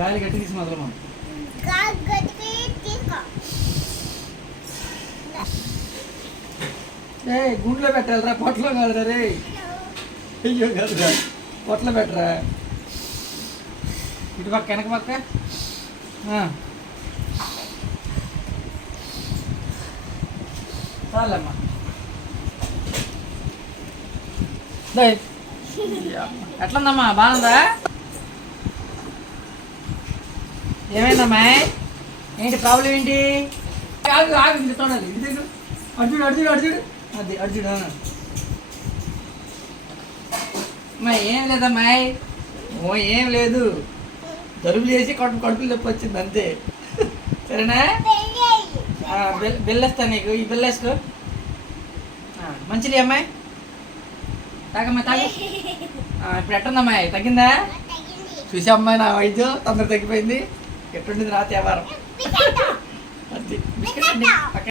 గాలి గట్టి తీసి మొదలమ్మా. ఏ గుండ్లో పెట్టాలరా, పొట్టలో కాదురా రే. అయ్యో కాదురా, పొట్టలో పెట్టరా. ఇటు పక్క వెనక పక్క. చాలమ్మా. ఎట్లుందమ్మా, బాగుందా? ఏమైందమ్మా? ఏంటి ప్రాబ్లం ఏంటి? ఆగు ఆగు, ఇది చూడాలి. ఇది తిండు. అర్జుడు అర్జుడు అర్జుడు అది అర్జుడు. అమ్మా ఏం లేదమ్మా. ఓ ఏం లేదు, దరువులు చేసి కడుపులు నొప్పి వచ్చింది అంతే. సరేనా? బెల్లేస్తా నీకు, ఈ బెల్లేసుకో. మంచిది అమ్మాయి, తాగమ్మా తాగు. ఇప్పుడు ఎట్టుందమ్మాయి, తగ్గిందా? చూసా అమ్మాయి, నా వైద్యం తొందర తగ్గిపోయింది. ఎట్టుండింది రాత్రి వ్యాపారం? అది బిస్కెట్